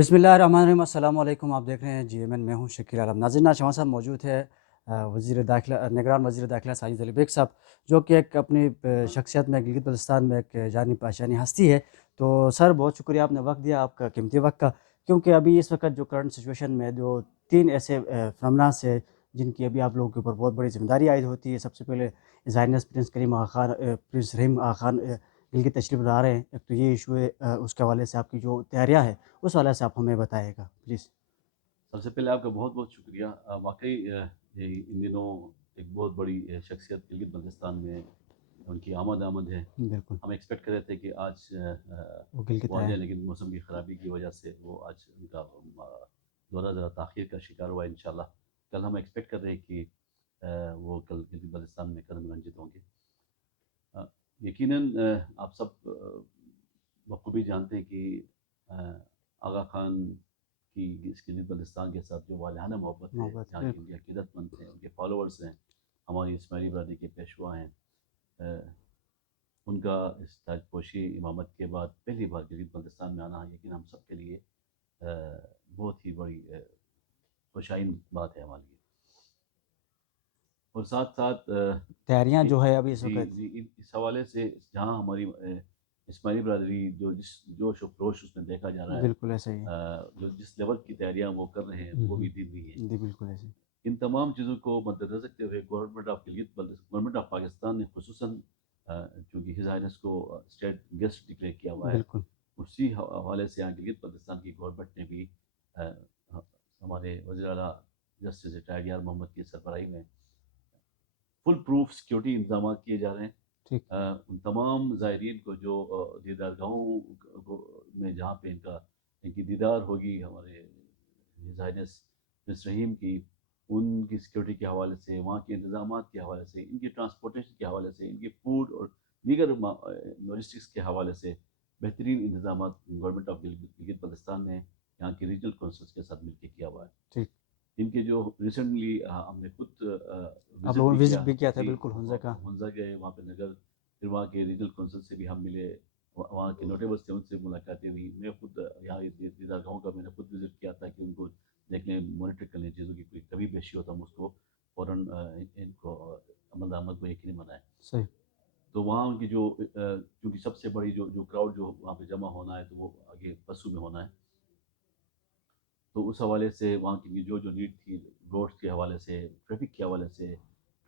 بسم اللہ الرحمن الرحیم، السلام علیکم۔ آپ دیکھ رہے ہیں جی ایم این، میں ہوں شکیل عالم۔ ناظرین، آج ہمارے ساتھ موجود ہے وزیر داخلہ، نگران وزیر داخلہ ساجد علی بیگ صاحب، جو کہ ایک اپنی شخصیت میں گلگت بلتستان میں ایک جانی پہچانی ہستی ہے۔ تو سر، بہت شکریہ، آپ نے وقت دیا، آپ کا قیمتی وقت کا، کیونکہ ابھی اس وقت جو کرنٹ سچویشن میں جو تین ایسے فنامناز ہیں جن کی ابھی آپ لوگوں کے اوپر بہت بڑی ذمہ داری عائد ہوتی ہے۔ سب سے پہلے ہز ہائنس پرنس کریم آغا خان، پرنس رحیم آغا خان گلگت تشریف لا رہے ہیں۔ ایک تو یہ ایشو ہے، اس کے حوالے سے آپ کی جو تیاریاں ہیں اس حوالے سے آپ ہمیں بتائے گا پلیز۔ سب سے پہلے آپ کا بہت بہت شکریہ۔ واقعی یہ ان دنوں ایک بہت بڑی شخصیت گلگت بلتستان میں ان کی آمد ہے۔ بالکل، ہم ایکسپیکٹ کر رہے تھے کہ آج وہ گلگت وہ آ آئے۔ جائیں، لیکن موسم کی خرابی کی وجہ سے وہ آج ان کا دورہ ذرا تاخیر کا شکار ہوا ہے۔ انشاءاللہ کل ہم ایکسپیکٹ کر رہے ہیں کہ وہ کل گلگت بلتستان میں قدم رنجت ہوں گے۔ یقیناً آپ سب بخوبی جانتے ہیں کہ آغا خان کی اس گلگت بلتستان کے ساتھ جو والہانہ محبت ہے، جہاں کی ان کے عقیدت مند ہیں، ان کے فالوورز ہیں، ہماری اسماعیلی برادری کے پیشوا ہیں، ان کا اس تاج پوشی امامت کے بعد پہلی بار گلگت بلتستان میں آنا یقین ہم سب کے لیے بہت ہی بڑی خوشائن بات ہے ہمارے لیے۔ اور ساتھ ساتھ تیاریاں جو ہے ابھی اس وقت، اس حوالے سے جہاں ہماری اسماعیلی برادری جو جس جوش و خروش اس میں دیکھا جا رہا ہے، بالکل ایسا ہی ہے جو جس لیول کی تیاریاں وہ کر رہے ہیں وہ بھی دینی ہے۔ جی، بالکل ایسے ہی، ان تمام چیزوں کو مدنظر رکھتے ہوئے گورنمنٹ آف پاکستان نے خصوصاً چونکہ ہز ہائنس کو اسٹیٹ گیسٹ ڈکلیئر کیا ہوا ہے، بالکل اسی حوالے سے یہاں گلگت بلتستان کی گورنمنٹ نے بھی ہمارے وزیر اعلیٰ جسٹس ریٹائرڈ یار محمد کی سربراہی میں فل پروف سیکیورٹی انتظامات کیے جا رہے ہیں۔ ٹھیک، ان تمام زائرین کو جو دیدار گاہوں میں جہاں پہ ان کی دیدار ہوگی ہمارے ہز ہائنس پرنس رحیم کی، ان کی سیکیورٹی کے حوالے سے، وہاں کے انتظامات کے حوالے سے، ان کی ٹرانسپورٹیشن کے حوالے سے، ان کی فوڈ اور دیگر لاجسٹکس کے حوالے سے بہترین انتظامات گورنمنٹ آف گلگت بلتستان نے یہاں کے ریجنل کونسلز کے ساتھ مل کے کیا ہوا ہے۔ ٹھیک، ان کے جو ریسنٹلی ہم نے خود آپ وزٹ لوگوں بھی نے کیا، وزٹ بھی کیا تھا، جی، بالکل ہنزہ کا، ہنزا گئے وہاں پہ نگر، پھر وہاں کے ریجنل کونسل سے بھی ہم ملے، وہاں کے نوٹیبلز تھے، ان سے ملاقاتیں ہوئی۔ میں خود یہاں دیدار گاہوں کا میں نے خود وزٹ کیا تاکہ ان کو دیکھ لیں، مانیٹر کر لیں چیزوں کی، کوئی کمی بیشی ہوتا ہم اس کو فوراً ان کو عمل درآمد کو یقینی بنائیں۔ صحیح، تو وہاں ان کی جو کیونکہ سب سے بڑی جو کراؤڈ جو وہاں پہ جمع ہونا ہے تو وہ آگے پسو میں ہونا ہے، تو اس حوالے سے وہاں کی جو نیڈ تھی، روڈس کے حوالے سے، ٹریفک کے حوالے سے،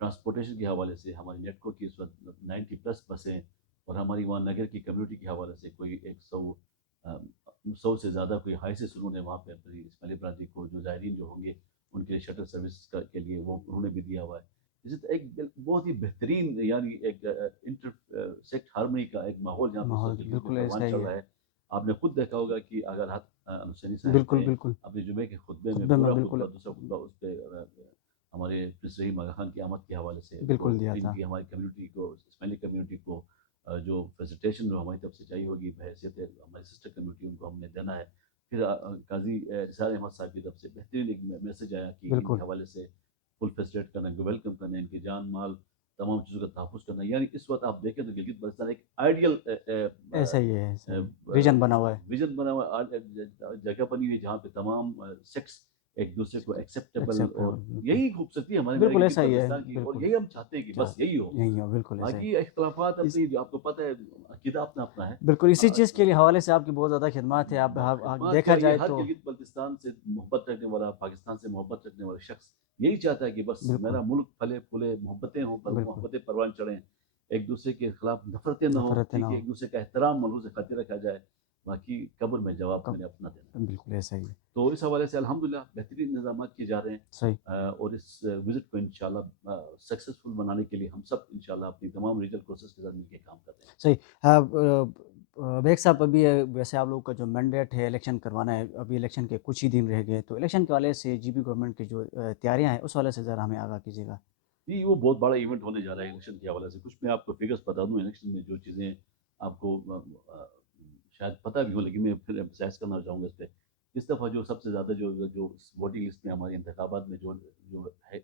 ٹرانسپورٹیشن کے حوالے سے، ہماری نیٹکو کی اس وقت 90+ بسیں، اور ہماری وہاں نگر کی کمیونٹی کے حوالے سے کوئی 100 سے زیادہ کوئی ہائی سے سنوں نے وہاں پہ اپنی اسماعیلی برادری کو جو زائرین جو ہوں گے ان کے شٹل سروس کے لیے وہ انہوں نے بھی دیا ہوا ہے۔ اسی طرح ایک بہت ہی بہترین یعنی ایک انٹر سیکٹ ہارمنی کا ایک ماحول جہاں پہ ماحول گلگت میں بالکل پروان ایسا چل ہی ہے، رہا ہے۔ آپ نے خود دیکھا ہوگا کہ اگر حسینی صاحب بالکل نے بالکل اپنے جمعے کے خطبے میں خطبے میں پورا بالکل خطبہ، دوسرا خطبہ اس پہ ہمارے پرنس رحیم آغا خان کی آمد کے حوالے سے، بالکل تو دیا ان تھا، کی ہماری کمیونٹی کو، اسماعیلی کمیونٹی کو جو فیسیلیٹیشن جو ہماری طرف سے چاہیے ہوگی بحیثیت ہماری سسٹر کمیونٹی، ان کو ہم نے دینا ہے۔ پھر قاضی اسرار احمد صاحب کی طرف سے بہترین ایک میسج آیا کہ ان بالکل کے حوالے سے فل فیسیلیٹ کرنا، ویلکم کرنا، ان کی جان مال تمام چیزوں کا تحفظ کرنا۔ یعنی اس وقت آپ دیکھیں تو گلگت بلتستان ایک آئیڈیل ایسا ہی ہے، ایسا ہی ریجن بنا ہوا ہے، ویژن بنا ہوا جگہ بنی ہوئی ہے جہاں پہ تمام سیکس ایک دوسرے کو ایکسیپٹیبل، اور ایکسیپٹیبل، بالکل یہی خوبصورتی ہے ہمارے میرے بالکل گلگت ایسا ہی ہے، بلتستان کی، اور بالکل یہی ہم چاہتے ہیں کہ بس یہی ہو۔ یہی ہو، بالکل ایسا ہی باقی اختلافات اس اپنی جو آپ کو پتہ ہے عقیدہ اپنا اپنا ہے، بالکل اسی چیز کے لیے حوالے سے آپ کی بہت زیادہ خدمات ہے۔ آپ خدمات دیکھا کیا، یہ جائے ہر تو گلگت بلتستان سے محبت رکھنے والا، پاکستان سے محبت رکھنے والا شخص یہی چاہتا ہے کہ بس بالکل میرا ملک پھلے پھولے، محبتیں ہوں، بالکل محبتیں پروان چڑھیں، ایک دوسرے کے خلاف نفرتیں نہ ہوں، نفرت نہ ٹھیک ہے، ہو، ایک دوسرے کا احترام ملحوظ خاطر رکھا جائے۔ باقی قبر میں جواب میں نے اپنا دینا ہے۔ بالکل ایسا ہی ہے، تو اس حوالے سے الحمدللہ بہترین انتظامات کیے جا رہے ہیں، صحیح اور اس وزٹ کو انشاءاللہ سکسیسفل بنانے کے لیے ہم سب انشاءاللہ اپنی تمام ریجنل کورسز کے ساتھ مل کے کام کر رہے ہیں۔ صحیح۔ بیگ صاحب، ابھی ویسے آپ لوگوں کا جو مینڈیٹ ہے الیکشن کروانا ہے، ابھی الیکشن کے کچھ ہی دن رہ گئے، تو الیکشن کے حوالے سے جی بی گورنمنٹ کی جو تیاریاں ہیں اس حوالے سے ذرا ہمیں آگاہ کیجیے گا۔ جی، وہ بہت بڑا ایونٹ ہونے جا رہا ہے الیکشن کے حوالے سے۔ کچھ میں آپ کو فگرز بتا دوں، الیکشن میں جو چیزیں آپ کو شاید پتہ بھی ہو، لیکن میں پھر ایمفسائز کرنا چاہوں گا اس پہ۔ اس دفعہ جو سب سے زیادہ جو ووٹنگ لسٹ میں ہمارے انتخابات میں جو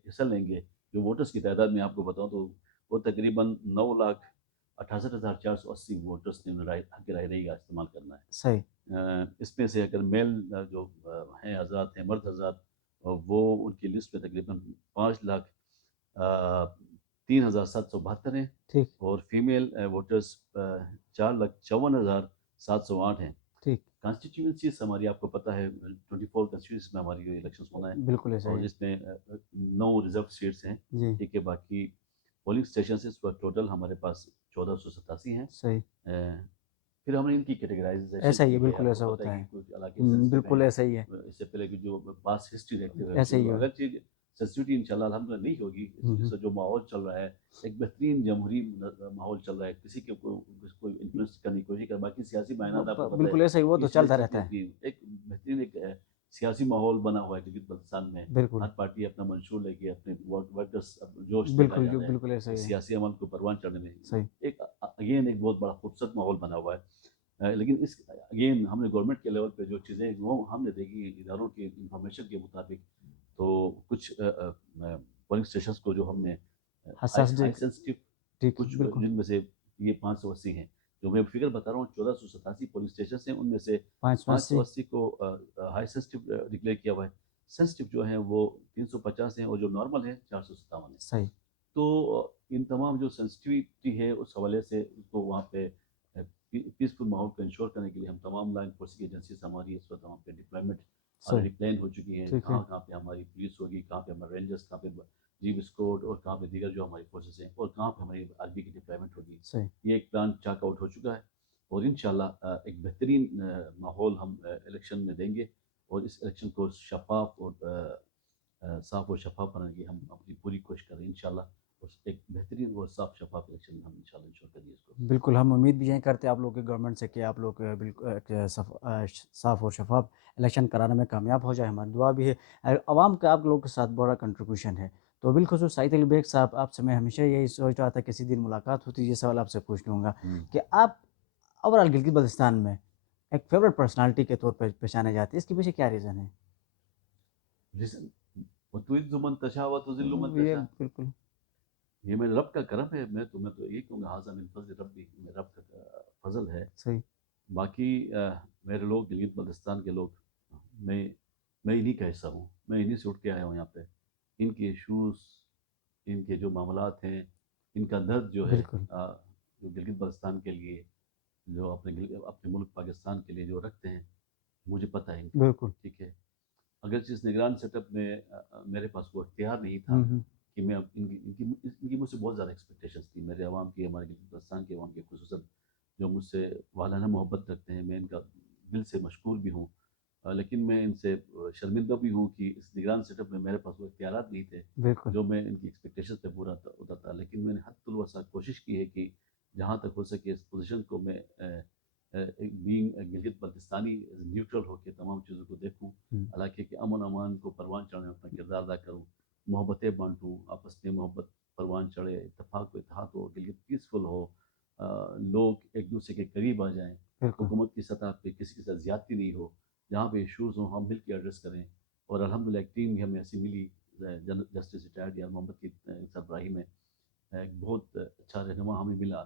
حصہ لیں گے، جو ووٹرز کی تعداد میں آپ کو بتاؤں تو وہ تقریباً 9,68,480 ووٹرز نے حق رائے رہی کا استعمال کرنا ہے۔ صحیح اس میں سے اگر میل جو ہیں حضرات ہیں مرد حضرات وہ ان کی لسٹ میں تقریباً 5,03,772 ہیں ٹھیک اور فیمیل ووٹرز 4,54,708 ہیں. ٹھیک کانسٹیٹیوئنسیز ہماری آپ کو پتہ ہے 24 کانسٹیٹیوئنسیز میں ہماری الیکشنز ہونا ہے بالکل ایسا اور ہی جس میں 9 ریزرو سیٹس ہیں. جی ٹھیک ہے, باقی پولنگ اسٹیشنز اس وقت ٹوٹل ہمارے پاس 1487 ہیں. صحیح پھر ہم نے ان کی کیٹیگرائزیشن ایسا ہی ہے کی ہے. بالکل آپ ایسا کو پتہ ہوتا ہے ہے کہ کچھ علاقے سینسٹیو بالکل ہیں ایسا ہی ہے اس سے پہلے کی جو پاس ہسٹری دیکھتے ہوئے ایسا ہی ہے اگر چیز سینسٹیوٹی انشاءاللہ الحمدللہ نہیں ہوگی. اس جو ماحول چل رہا ہے ایک بہترین جمہوری ماحول چل رہا ہے, کسی کے کوئی انفلوئنس کرنے کی کوشش کر, باقی سیاسی معائنات آپ کو پتہ بالکل ہے ایسا ہی وہ تو چلتا رہتا ہے ایک بہترین ایک سیاسی ماحول بنا ہوا ہے گلگت بلتستان میں. بالکل ہر پارٹی اپنا منشور لے کے اپنے ورکرز جوش لے کے آ بالکل جا رہے ہیں بالکل ایسا ہی اس ہے سیاسی عمل کو پروان چڑھنے میں. صحیح ایک اگین ایک بہت بڑا خوبصورت ماحول بنا ہوا ہے. لیکن اس اگین ہم نے گورنمنٹ کے لیول پہ جو چیزیں وہ ہم نے دیکھی اداروں کی انفارمیشن کے مطابق, تو کچھ پولنگ اسٹیشنز کو جو ہم نے حساس ہائی سینسٹیو ٹھیک کچھ بالکل جن میں سے یہ 580 ہیں جو میں فگر بتا رہا ہوں 1487 پولنگ اسٹیشنز ہیں, ان میں سے 580 کو ہائی سینسٹیو ڈکلیئر کیا ہوا ہے. سینسٹیو جو ہیں وہ 350 ہیں اور جو نارمل ہیں 457 ہیں. صحیح تو ان تمام جو سینسٹیوٹی ہے اس حوالے سے اس کو وہاں پہ پیسفل ماحول کو انشور کرنے کے لیے ہم تمام لا انفورسنگ ایجنسیز ہماری اس وقت وہاں پہ ڈپلائمنٹ آلریڈی پلان ہو چکی ہیں. ٹھیک ہے کہاں پہ ہماری پولیس ہوگی, کہاں پہ ہمارے رینجرز, کہاں پہ جیو اسکواڈ اور کہاں پہ دیگر جو ہماری فورسز ہیں اور کہاں پہ ہماری آرمی کی ڈپلائمنٹ ہوگی. صحیح یہ ایک پلان چاک آؤٹ ہو چکا ہے اور انشاءاللہ ایک بہترین ماحول ہم الیکشن میں دیں گے اور اس الیکشن کو شفاف اور صاف اور شفاف بنانے کی ہم اپنی پوری کوشش کریں انشاءاللہ. ایک بہترین اور صاف شفاف الیکشن ہم انشاءاللہ انشور کریں اس کو. بالکل ہم امید بھی یہیں کرتے ہیں آپ لوگ کے گورنمنٹ سے کہ آپ لوگ بالکل صاف اور شفاف الیکشن کرانے میں کامیاب ہو جائے. ہماری دعا بھی ہے. عوام کا آپ لوگوں کے ساتھ بڑا کنٹریبیوشن ہے. تو بالخصوص سعید علی بیگ صاحب, آپ سے میں ہمیشہ یہی سوچ رہا تھا کسی دن ملاقات ہوتی, یہ سوال آپ سے پوچھ لوں گا کہ آپ اوور آل گلگت بلتستان میں ایک فیوریٹ پرسنالٹی کے طور پر پہچانے جاتے ہیں, اس کے پیچھے کیا ریزن ہے؟ وَتُعِزُّ مَن تَشَاءُ وَتُذِلُّ مَن یہ تَشَاءُ, بالکل یہ میرے رب کا کرم ہے. میں تو یہی کہوں گا ھذا من فضل ربی, میرے رب کا فضل ہے. صحیح باقی میرے لوگ گلگت بلتستان کے لوگ, میں انہی کا حصہ ہوں, میں انہی سے اٹھ کے آیا ہوں یہاں پہ. ان کے ایشوز, ان کے جو معاملات ہیں, ان کا درد جو ہے بالکل جو گلگت بلتستان کے لیے جو اپنے ملک پاکستان کے لیے جو رکھتے ہیں, مجھے پتہ ہے ان کا. بالکل ٹھیک ہے, اگرچہ اس نگران سیٹ اپ میں میرے پاس وہ اختیار نہیں تھا کہ میں ان کی مجھ سے بہت زیادہ ایکسپیکٹیشنز تھی میرے عوام کی, ہمارے ہندوستان کے عوام کے, خصوصاً جو مجھ سے والانہ محبت رکھتے ہیں. میں ان کا دل سے مشکور بھی ہوں, لیکن میں ان سے شرمندہ بھی ہوں کہ اس نگران سیٹ اپ میں میرے پاس وہ اختیارات نہیں تھے بالکل جو میں ان کی ایکسپیکٹیشنز پہ پورا ہوتا تھا. لیکن میں نے حد الوسع کوشش کی ہے کہ جہاں تک ہو سکے اس پوزیشن کو میں بینگ گلگت بلتستانی نیوٹرل ہو کے تمام چیزوں کو دیکھوں, علاقے کے امن امان کو پروان چڑھنے میں اپنا کردار ادا کروں, محبتیں بانٹوں, آپس میں محبت پروان چڑھے, اتفاق و اتحاد ہو, گلگت پیسفل ہو, لوگ ایک دوسرے کے قریب آ جائیں, بالکل حکومت کی سطح پہ کسی کے ساتھ زیادتی نہیں ہو, جہاں پہ ایشوز ہوں ہم مل کے ایڈریس کریں. اور الحمدللہ ایک ٹیم بھی ہمیں ایسی ملی جسٹس ریٹائرڈ یار محمد کی سربراہی میں, ایک بہت اچھا رہنما ہمیں ملا.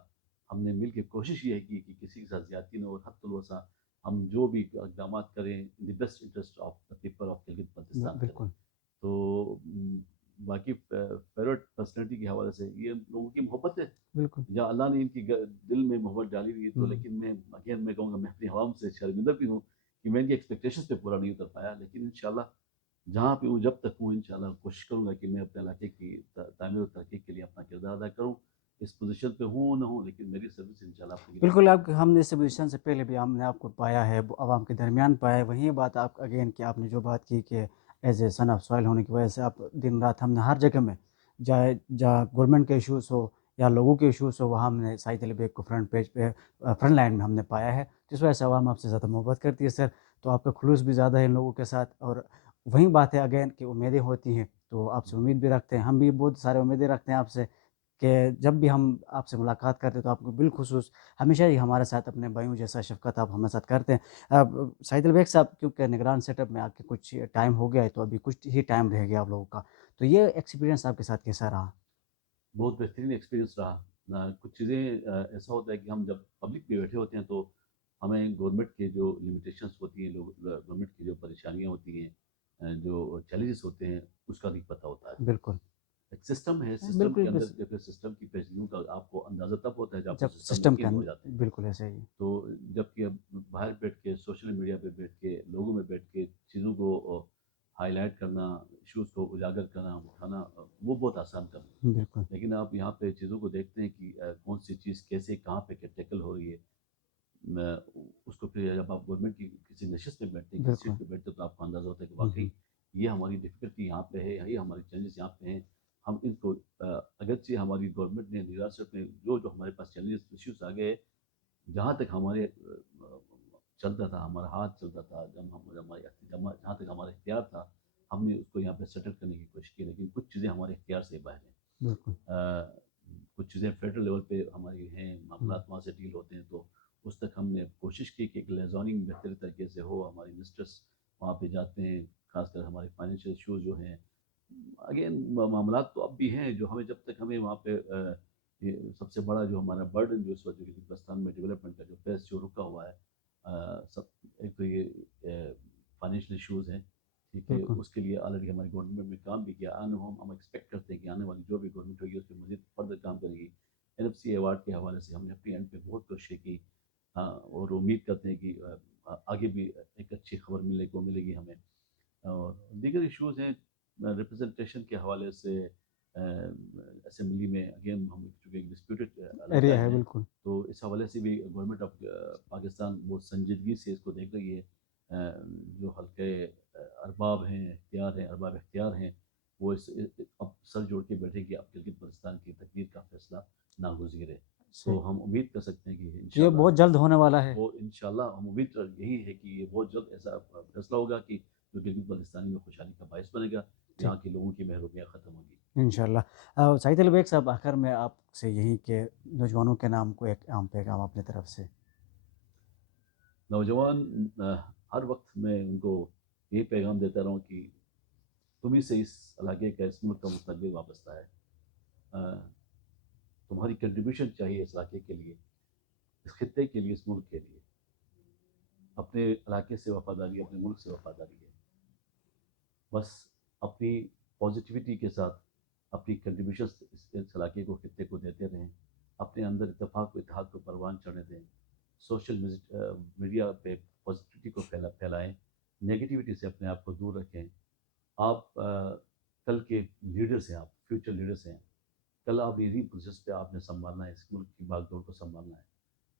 ہم نے مل کے کوشش یہ کی کہ کسی کے ساتھ زیادتی نہ ہو, حد الوسع ہم جو بھی اقدامات کریں in the best interest of the people of Gilgit Baltistan کریں. بالکل تو باقی فیوریٹ پرسنالٹی کے حوالے سے یہ لوگوں کی محبت ہے, بالکل یا اللہ نے ان کی دل میں محبت ڈالی ہوئی ہے. تو لیکن میں کہوں گا میں اپنی عوام سے شرمندہ بھی ہوں کہ میں ان کی ایکسپیکٹیشنز پہ پورا نہیں اتر پایا. لیکن انشاءاللہ جہاں پہ ہوں جب تک ہوں انشاءاللہ کوشش کروں گا کہ میں اپنے علاقے کی تعمیر و ترقی کے لیے اپنا کردار ادا کروں. اس پوزیشن پہ ہوں نہ ہوں لیکن میری سروس انشاءاللہ آپ کو بالکل آپ ہم نے اس پوزیشن سے پہلے بھی ہم نے آپ کو پایا ہے, عوام کے درمیان پایا ہے. وہیں بات آپ اگین کہ آپ نے جو بات کی کہ as a son of soil ہونے کی وجہ سے آپ دن رات ہم نے ہر جگہ میں جہاں گورنمنٹ کے ایشوز ہو یا لوگوں کے ایشوز ہو وہاں ہم نے سعید علی بیگ کو فرنٹ پیج پہ فرنٹ لائن میں ہم نے پایا ہے, جس وجہ سے عوام آپ سے زیادہ محبت کرتی ہے سر. تو آپ کا خلوص بھی زیادہ ہے ان لوگوں کے ساتھ, اور وہیں بات ہے اگین کہ امیدیں ہوتی ہیں تو آپ سے امید بھی رکھتے ہیں. ہم بھی بہت سارے امیدیں رکھتے ہیں آپ سے کہ جب بھی ہم آپ سے ملاقات کرتے تو آپ کو بالخصوص ہمیشہ ہی ہمارے ساتھ اپنے بھائیوں جیسا شفقت آپ ہمارے ساتھ کرتے ہیں. سعید علی بیگ صاحب کیونکہ نگران سیٹ اپ میں آپ کے کچھ ٹائم ہو گیا ہے تو ابھی کچھ ہی ٹائم رہ گیا آپ لوگوں کا, تو یہ ایکسپیرینس آپ کے ساتھ کیسا رہا؟ بہت بہترین ایکسپیرینس رہا. کچھ چیزیں ایسا ہوتا ہے کہ ہم جب پبلک میں بیٹھے ہوتے ہیں تو ہمیں گورنمنٹ کے جو لمیٹیشنس ہوتی ہیں, لوگ گورنمنٹ کی جو پریشانیاں ہوتی ہیں, جو چیلنجز ہوتے ہیں, اس کا نہیں پتہ ہوتا ہے. بالکل ایک سسٹم ہے, سسٹم بالکل کے اندر بس جب سسٹم کی پیچیدگیوں کا آپ کو اندازہ تب ہوتا ہے جب آپ جب کو سسٹم سسٹم یقین ہو جاتے ہیں. بالکل ایسے ہی تو جب کہ اب باہر بیٹھ کے سوشل میڈیا پہ بیٹھ کے لوگوں میں بیٹھ کے چیزوں کو ہائی لائٹ کرنا, ایشوز کو اجاگر کرنا, اٹھانا, وہ بہت آسان کام ہے. بالکل لیکن آپ یہاں پہ چیزوں کو دیکھتے ہیں کہ کون سی چیز کیسے کہاں پہ ٹیکل ہو رہی ہے, اس کو پھر جب آپ گورنمنٹ کی کسی نشست میں بیٹھتے ہیں, کسی بالکل سیٹ پہ بیٹھتے ہیں, تو آپ کو اندازہ ہوتا ہے کہ واقعی یہ ہماری ڈفیکلٹی یہاں پہ ہے, یہ ہماری چیلنجز یہاں پہ ہیں. ہم ان کو اگرچہ ہماری گورنمنٹ نے ریاست میں جو ہمارے پاس چیلنجز ایشوز آ گئے, جہاں تک ہمارے چلتا تھا, ہمارا ہاتھ چلتا تھا, جہاں تک ہمارا اختیار تھا, ہم نے اس کو یہاں پہ سیٹل کرنے کی کوشش کی. لیکن کچھ چیزیں ہمارے اختیار سے باہر ہیں. بالکل کچھ چیزیں فیڈرل لیول پہ ہماری ہیں, معاملات وہاں سے ڈیل ہوتے ہیں, تو اس تک ہم نے کوشش کی کہ ایک لیزوننگ بہتر طریقے سے ہو. ہماری منسٹرس وہاں پہ جاتے ہیں, خاص کر ہمارے فائنینشیل ایشوز جو ہیں, اگین معاملات تو اب بھی ہیں جو ہمیں, جب تک ہمیں وہاں پہ یہ سب سے بڑا جو ہمارا برڈن جو اس وقت جو ہندوستان میں ڈیولپمنٹ کا جو پیس جو رکا ہوا ہے, ایک تو یہ فائنینشیل ایشوز ہیں. ٹھیک ہے, بالکل اس کے لیے آلریڈی ہماری گورنمنٹ نے کام بھی کیا. ہم ایکسپیکٹ کرتے ہیں کہ آنے والی جو بھی گورنمنٹ ہوگی اس پہ مزید فردر کام کرے گی. NFC ایوارڈ کے حوالے سے ہم نے اپنی اینڈ پہ بہت کوششیں کی, اور امید کرتے ہیں کہ آگے بھی ایک اچھی خبر ملے گی ہمیں. اور دیگر ایشوز ہیں ریپرزنٹیشن کے حوالے سے, اسمبلی میں اگین ہم چونکہ ایک ڈسپیوٹڈ ایریا علاقہ ہے ہے, بالکل تو اس حوالے سے بھی گورنمنٹ آف پاکستان بہت سنجیدگی سے اس کو دیکھ رہی ہے. جو حلقے ارباب اختیار ہیں, وہ اب سر جوڑ کے بیٹھے کہ اب گلگت بلتستان کی تقدیر کا فیصلہ ناگزیر ہے. تو ہم امید کر سکتے ہیں کہ یہ انشاءاللہ بہت جلد ہونے والا ہے. وہ انشاءاللہ ہم امید یہی ہے کہ یہ بہت جلد ایسا فیصلہ ہوگا کہ جو گلگت بلتستانی میں خوشحالی کا باعث بنے گا, یہاں کے لوگوں کی محرومیاں ختم ہوگی انشاءاللہ. سعید علی بیگ صاحب, آخر میں آپ سے یہی کہ نوجوانوں کے نام کو ایک عام پیغام اپنے طرف سے. نوجوان, ہر وقت میں ان کو یہ پیغام دیتا رہوں کہ تمہیں سے اس علاقے کا, اس ملک کا مستقبل وابستہ ہے. تمہاری کنٹریبیوشن چاہیے اس علاقے کے لیے, اس خطے کے لیے, اس ملک کے لیے. اپنے علاقے سے وفاداری, اپنے ملک سے وفاداری ہے. بس اپنی پازیٹیوٹی کے ساتھ اپنی کنٹریبیوشن اس علاقے کو, خطے کو دیتے رہیں. اپنے اندر اتفاق و اتحاد کو پروان چڑھنے دیں. سوشل میڈیا پہ پازیٹیوٹی کو پھیلائیں. نیگیٹیوٹی سے اپنے آپ کو دور رکھیں. آپ کل کے لیڈرز ہیں, آپ فیوچر لیڈرز ہیں. کل آپ اسی پروسیس پہ آپ نے سنبھالنا ہے, اس ملک کی باغ دوڑ کو سنبھالنا ہے.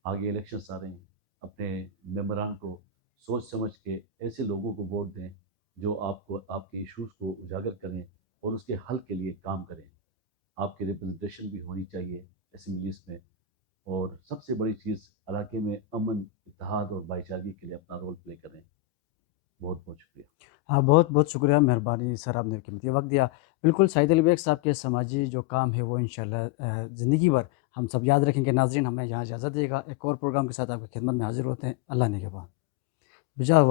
آگے الیکشنز آ رہے ہیں, اپنے ممبران کو سوچ سمجھ کے ایسے لوگوں کو ووٹ دیں جو آپ کے ایشوز کو اجاگر کریں اور اس کے حل کے لیے کام کریں. آپ کی ریپرزنٹیشن بھی ہونی چاہیے اسمبلیز میں. اور سب سے بڑی چیز, علاقے میں امن, اتحاد اور بھائی چارگی کے لیے اپنا رول پلے کریں. بہت بہت شکریہ. ہاں, بہت بہت شکریہ, مہربانی سر, آپ نے قیمتی وقت دیا. بالکل, سعید علی بیگ صاحب کے سماجی جو کام ہے وہ انشاءاللہ زندگی بھر ہم سب یاد رکھیں گے. ناظرین, ہمیں یہاں اجازت دے گا, ایک اور پروگرام کے ساتھ آپ کی خدمت میں حاضر ہوتے ہیں. اللہ نگہبان. بجا